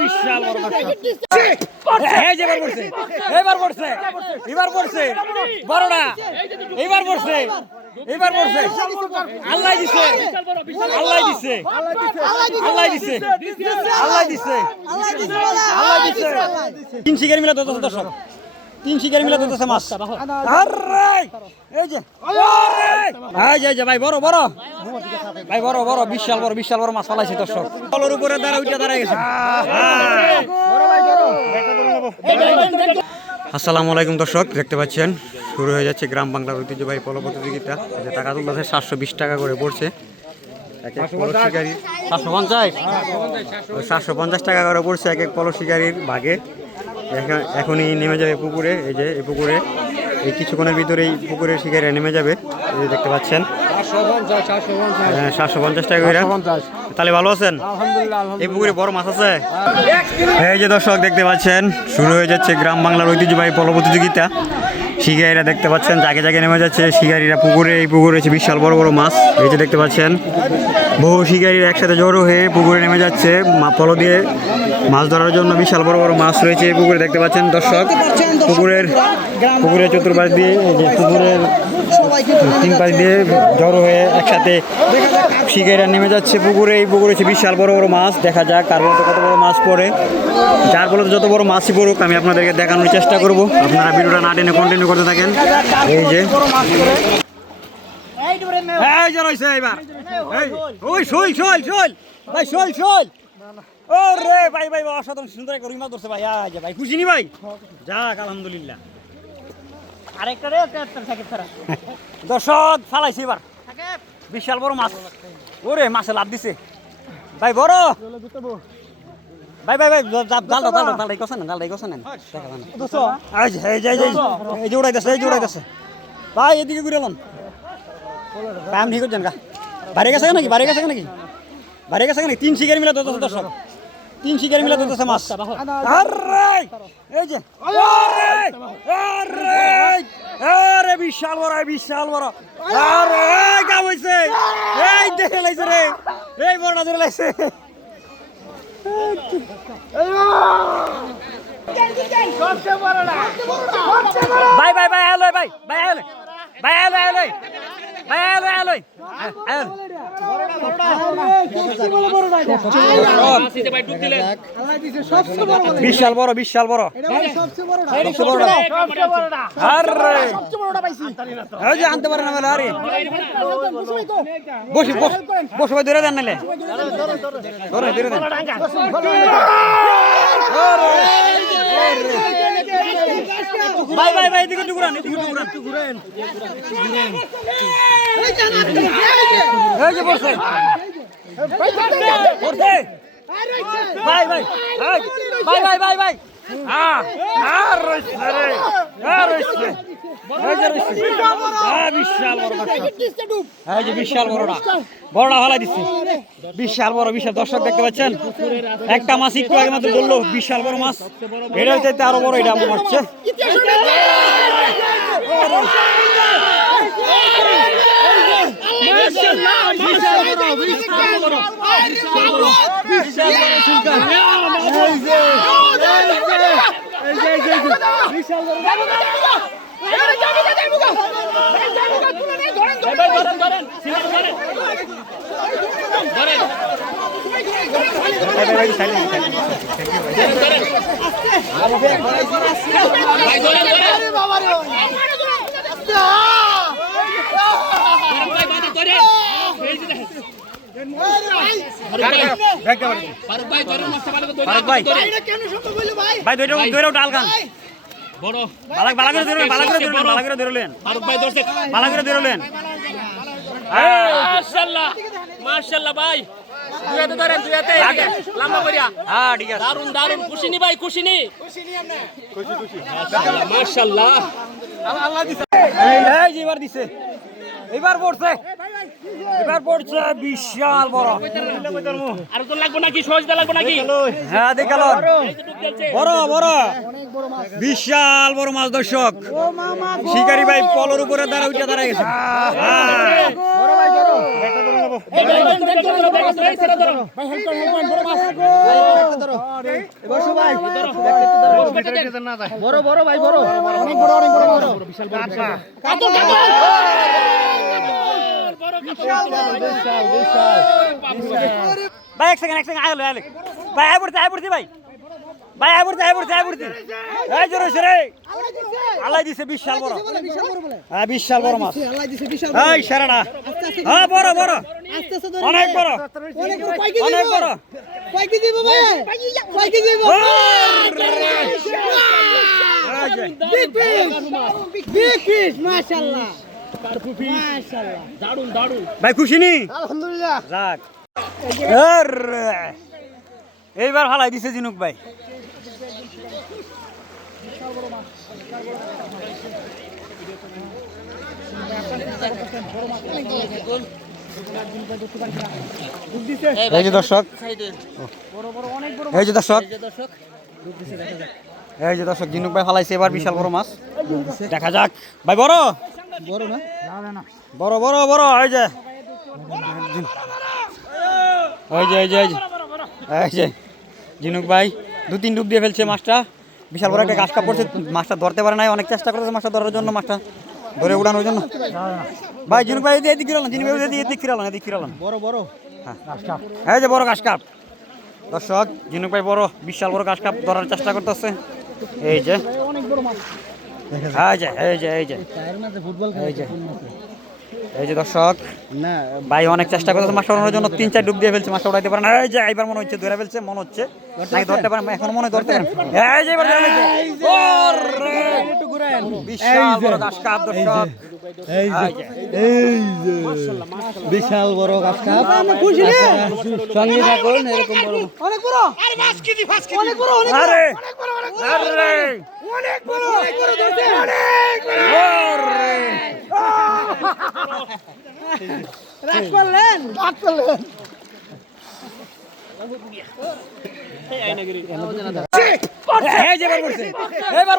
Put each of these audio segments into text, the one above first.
বিশাল এবার পড়ছে এবার পড়ছে বড়টা এবার পড়ছে এবার পড়ছে আল্লাহ দিছে আল্লাহ দিছে আল্লাহ দিছে আল্লাহ দিছে আল্লাহ দিছে তিন শিকারি মিলে দর্শক তিন শিকারি মিলে ধরতেছে মাছ এই যে ভাই বড় বড় ভাই বড় বড় বিশাল বড় মাছ ফালাইছে দর্শক কলের উপরে দাঁড়ায় গেছে। আসসালামু আলাইকুম দর্শক, দেখতে পাচ্ছেন শুরু হয়ে যাচ্ছে গ্রাম বাংলার ঐতিহ্যবাহী পলো প্রতিযোগিতা। যে টাকা তুলছে 720 টাকা করে পড়ছে, 750 টাকা করে পড়ছে এক এক পলো শিকারির ভাগে। এখনই নেমে যাবে পুকুরে, এই যে এই পুকুরে এই কিছুক্ষণের ভিতরেই পুকুরের শিকারিরা নেমে যাবে। এই দেখতে পাচ্ছেন 750 টাকা করে। তাহলে ভালো আছেন? এই পুকুরে বড় মাছ আছে। এই যে দর্শক দেখতে পাচ্ছেন শুরু হয়ে যাচ্ছে গ্রাম বাংলার ঐতিহ্যবাহী পলো প্রতিযোগিতা। শিকারিরা দেখতে পাচ্ছেন জায়গায় জায়গায় নেমে যাচ্ছে শিকারিরা পুকুরে। এই পুকুরে রয়েছে বিশাল বড় বড় মাছ। এই যে দেখতে পাচ্ছেন বহু শিকারিরা একসাথে জড়ো হয়ে পুকুরে নেমে যাচ্ছে পলো দিয়ে মাছ ধরার জন্য। বিশাল বড় বড় মাছ রয়েছে এই পুকুরে দেখতে পাচ্ছেন দর্শক। পুকুরের চতুর্পাশ দিয়ে যে পুকুরের তিন পাশ দিয়ে জড়ো হয়ে একসাথে শিকারিরা নেমে যাচ্ছে পুকুরে। এই পুকুরে হচ্ছে বিশাল বড় বড় মাছ। দেখা যাক কার বলতে কত বড় মাছ পড়ে। যার বলতে যত বড় মাছই পড়ুক আমি আপনাদেরকে দেখানোর চেষ্টা করব। আপনারা ভিডিওটা না টেনে কন্টিনিউ করতে থাকেন। এই যে অসাধারণ সুন্দর একটা রুই মাছ ধরছে ভাই। ভাই খুশি নি ভাই? যাক আলহামদুলিল্লাহ। দর্শক ফালাইছে এবার বিশাল বড় মাছ। ওরে মাছে লাভ দিছে ভাই বড় ভাই ভাই ভাই জালটাই কষা নেন এই যে উড়াইতেছে ভাই এদিকে ঘুরে এলাম ভাই আমি ঠিক করছেন গা বাইরে গেছে নাকি বাইরে গেছে নাকি তিন শিকারি মিলে ধরতেছে দর্শক, তিন শিকারি মিলে ধরতেছে মাছ। এই যে আরে বিশাল বড় আরে কাম হইছে। এই দেখে লাইছে রে, এই বড়টা ধরে লাইছে। ভাই ভাই ভাই আলোই ভাই ভাই আলোই ভাই আলোই আলোই ভাই আলোই আলোই বিশাল বড় আনতে পারে না বলে। আরে বসে ভাই ধরে দেন নালে ধরে দেন। ভাই ভাই ভাই এদিকে টুকুরান এই যে পড়ছে ভাই ভাই ভাই ভাই ভাই ভাই বিশাল বড়টা হলাই দিচ্ছে। বিশাল বড় দর্শক দেখতে পাচ্ছেন একটা মাছ একটু আগে মাত্র ধরলো বিশাল বড় মাছ। এটা চাইতে আরো বড় এটা মারছে। মাশাআল্লাহ ভাই দুয়াতে ধরেন দুয়াতে লম্বা করিয়া। হ্যাঁ ঠিক আছে দারুন দারুন খুশি নি ভাই খুশি নি মাশাআল্লাহ আল্লাহ দিছে। এই যে এবার দিছে এবার পড়ছে বিশাল বড়। আর তো লাগবে নাকি সহজটা লাগবে নাকি? হ্যাঁ দেখালো বড় বিশাল বড় মাছ দর্শক। শিকারি ভাই পলোর উপরে দাঁড়ায় গেছে। বড় বড় ভাই বড় অনেক বড় বিশাল বড় কাতল ভাই এক সেকেন্ড আইলো ভাই আই পড়ছি ভাই আই পড়ছি এই জোরে সরে আল্লাহ দিছে বিশাল বড় হ্যাঁ বিশাল বড় মাছ এই সারাটা হ্যাঁ বড় অনেক বড় কয় কেজি দিব ভাই কয় কেজি দিব বিগ ফিশ মাশাআল্লাহ দারুন ভাই খুশি নি আলহামদুলিল্লাহ যাক এইবার হালাই দিছে জিনুক ভাই এই যে দর্শক জিনুক ভাই ফালাইছে এবার বিশাল বড় মাছ দেখা যাক ভাই বড় না বড় এই যে জিনুক ভাই 2-3 ডুব দিয়ে ফেলছে মাছটা বিশাল বড় একটা ঘাস কাপ পড়ছে মাছটা ধরতে পারে নাই অনেক চেষ্টা করেছে মাছটা ধরার জন্য মাছটা ধরে উড়ানোর জন্য ভাই জিনুক ভাই এদিক ফিরালাম এদিক ফিরালাম বড় হ্যাঁ এই যে বড় ঘাস কাপ দর্শক জিনুক ভাই বড় বিশাল বড় ঘাস কাপ ধরার চেষ্টা করতেছে এই যে অনেক বড় মাছ এই যে ফুটবল এই যে দর্শক না ভাই অনেক চেষ্টা করতেছে মাছটা উড়ানোর জন্য 3-4 ডুব দিয়ে ফেলছে মাছটা উড়াইতে পারে না এই যে এবার মনে হচ্ছে ধরে ফেলছে মনে হচ্ছে নাকি ধরতে পারে এখন মনে হয় ধরতে পারে এই যে এবার ধরে ফেলছে ওরে একটু ঘুরেন বিশাল বড় ঘাস কাপ দর্শক এই যে বিশাল বড় গাছ কাপ খুশি রে সঙ্গে থাকুন এরকম বড় অনেক বড় আরে 5 কেজি অনেক বড় আরে অনেক বড় ধরছে অনেক বড় রাগ করলেন এই যে এবার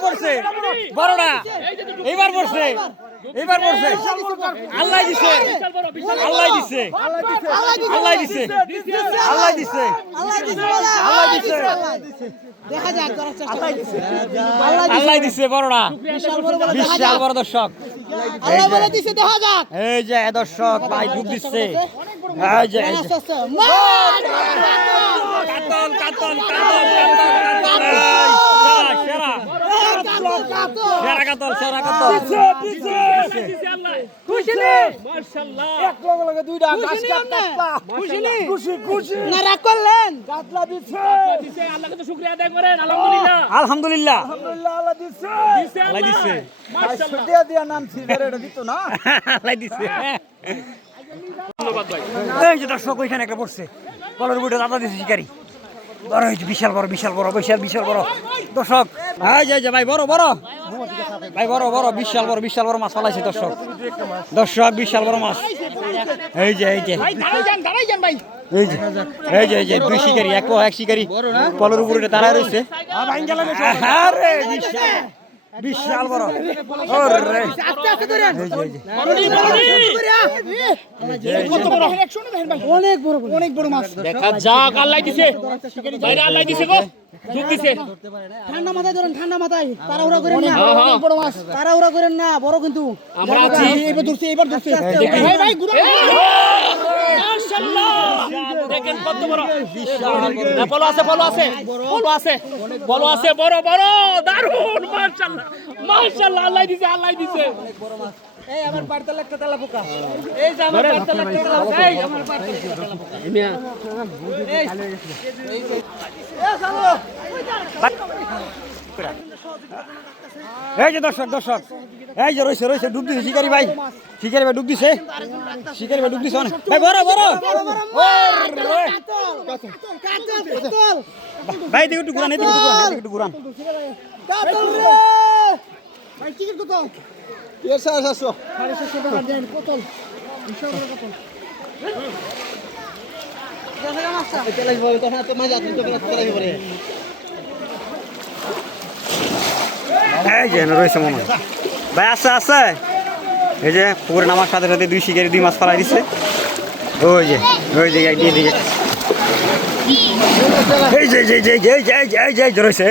পড়ছে বড়টা এবার পড়ছে আল্লাহ দিছে দেখা যাক করার চেষ্টা আল্লাহ দিছে বড়টা বিশাল বড় দর্শক আল্লাহ বলে দিছে দেখা যাক এই যে দর্শক ভাই ডুব দিচ্ছে এই যে কাতল সেরা কাতল খুশি মাশাআল্লাহ এক লগে দুইটা গাছ কাটলা খুশি না রাগ করলেন কাটলা দিছে আল্লাহকে তো শুকরিয়া আদায় করেন আলহামদুলিল্লাহ আল্লাহ দিছে আল্লাহ দিছে মাশাআল্লাহ দিয়া নাম সিগারে এটা দিত না আল্লাহ দিছে ধন্যবাদ ভাই এই যে দর্শক ওইখানে একটা পড়ছে কলর বুটে দাদা দিছে শিকারি বড় হয়েছে বিশাল বড় দর্শক এই যে ভাই বড় বিশাল বড় মাছ ফালাইছে দর্শক বিশাল বড় মাছ এই যে দাঁড়াই যান ভাই এই যে দুই শিকারি এক শিকারি কলর উপরে দাঁড়ায় রয়েছে আরে বিশাল বড় ওরে আস্তে ধরেন অনেক বড় মাছ দেখা যাক আল্লাহ দিছে ভাই আল্লাহ দিছে গো দুধ দিছে ঠান্ডা মাথায় ধরেন তাড়াহুড়া করেন না অনেক বড় মাছ তাড়াহুড়া করেন না বড় কিন্তু আমরা আছি এবার ধরছি ভাই ঘুরে মাশাআল্লাহ দেখেন কত বড় না বলো আছে বড় দারুন মাশাআল্লাহ আল্লাহ দিছে এই আমার পাড়তাল একটা তেলা পোকা এই যে আমার পাড়তাল একটা তেলা পোকা এই আমার পাড়তাল একটা তেলা পোকা এই যে দর্শক এই যে রয়েছে ডুব দিছে শিকারি ভাই ডুব দিছে অনেক ভাই বড় ভাই দেখো একটু ঘুরান কাতল রে ভাই টিকিট কত 750 টাকা দেন কতল বিশাল বড় কতল দেখা গেল মাছটা তেলাই হবে তো না তো মজা তুমি তো তেলাই হবে এই যে রয়েছে মনে হয় ভাই আছে এই যে পুকুরে নামার সাথে 2 শিকারি 2 মাছ ফেলাই দিচ্ছে ওই যে এইদিকে রয়েছে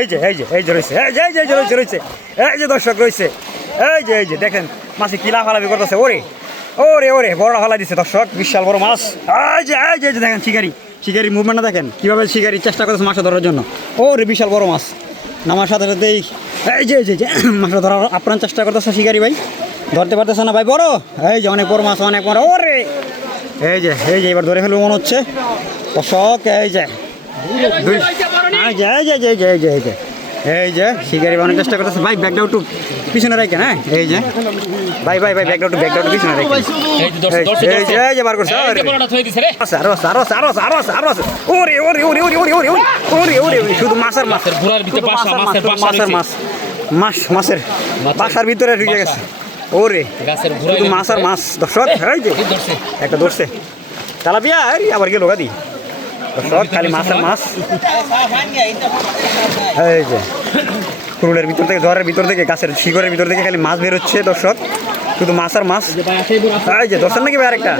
এই যে দর্শক রয়েছে এই যে দেখেন মাছে কিলা ফালাবি করতেছে ওরে ওরে ওরে বড় ফালা দিচ্ছে দর্শক বিশাল বড় মাছ এই যে দেখেন শিকারি মুভমেন্টটা দেখেন কিভাবে শিকারি চেষ্টা করতেছে মাছ ধরার জন্য ওরে বিশাল বড় মাছ নামার সাথে সাথে এই যে মাছটা ধরার আপ্রাণ চেষ্টা করতেছে শিকারি ভাই ধরতে পারতেছে না ভাই বড় এই যে অনেক বড় মাছ অনেক বড় ওরে এই যে এবার ধরে ফেলবো মনে হচ্ছে দর্শক এই যে এই যে শিকারি অনেক চেষ্টা করতেছে ভাই ব্যাগটা একটু পিছনে রাখেন হ্যাঁ এই যে ভাই ব্যাগটা একটু পিছনে রাখেন এই যে বার করছে ওরে শুধু মাছের বাসার ভিতরে ঢুকে গেছে ওরে শুধু মাছের মাছ দর্শক এই যে একটা ধরছে তালাপিয়া আবার গেল গাদি দর্শক খালি মাছের মাছ এই যে ফুলের ভিতর থেকে ঝড়ের ভিতর থেকে গাছের শিকড়ের ভিতর থেকে খালি মাছ বেরোচ্ছে দর্শক শুধু মাছের মাছ এই যে দর্শক নাকি ভাই আরেকটা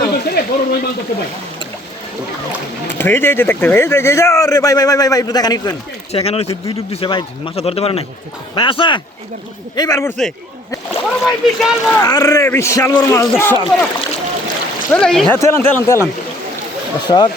এই যে দেখতে রে ভাই একটু দেখা নিতেন সেখানে রয়েছে 2 ডুব দিছে ভাই মাছটা ধরতে পারে নাই ভাই আসা এইবার পড়ছে আরে বিশাল বড় মাছ দর্শক হ্যাঁ তেলাম দর্শক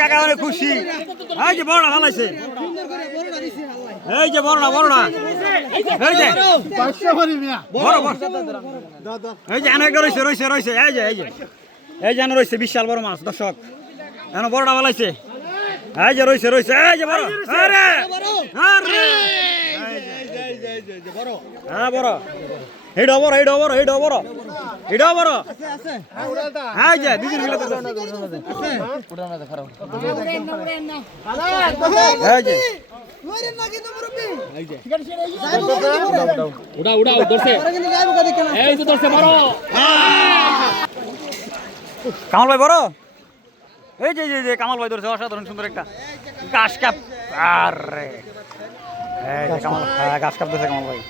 কাকা অনেক খুশি এই যে বড় ভালাইছে এই যে বড় না এই যে এই যে অনেক রয়েছে এই যে রয়েছে বিশাল বড় মাছ দর্শক এখন বড়টা ভালাইছে এই যে রয়েছে এই যে বড় হ্যাঁ বড় এইটাও বড় হ্যাঁ যে দুজন মিলে কামাল ভাই বড় এই যে কামাল ভাই ধরছে অসাধারণ সুন্দর একটা ঘাস কাপ আরে কামাল ঘাস কাপ ধরছে কামাল ভাই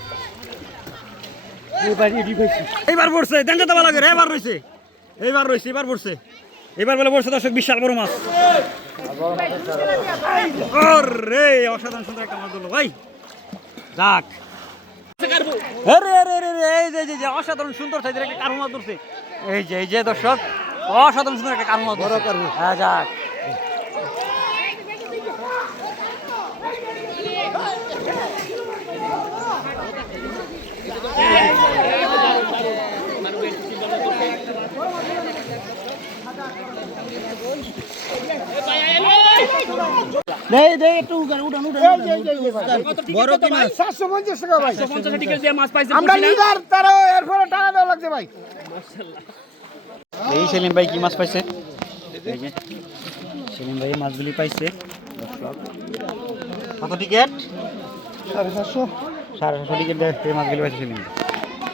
এইবার পড়ছে দেন যেতে ভালো করে এইবার পড়ছে এবার বলে পড়ছে দর্শক বিশাল বড় মাছ রে অসাধারণ সুন্দর একটা মাছ ধরলো ভাই যাক এই যে অসাধারণ সুন্দর সাইজের একটা কারু মাছ ধরছে এই যে দর্শক অসাধারণ সুন্দর একটা কারু মাছ ধরছে হ্যাঁ যাক বড় কি মাছ 750 টাকা ভাই 750 টিকেট দিয়ে মাছ পাইছে আমরা লিডার তারও এরপরে টাকা দেওয়া লাগছে ভাই এই সেলিম ভাই কি মাছ পাইছে এই যে সেলিম ভাই মাছগুলি পাইছে কত টিকেট 750 টিকেট দিয়ে মাছগুলি পাইছে সেলিম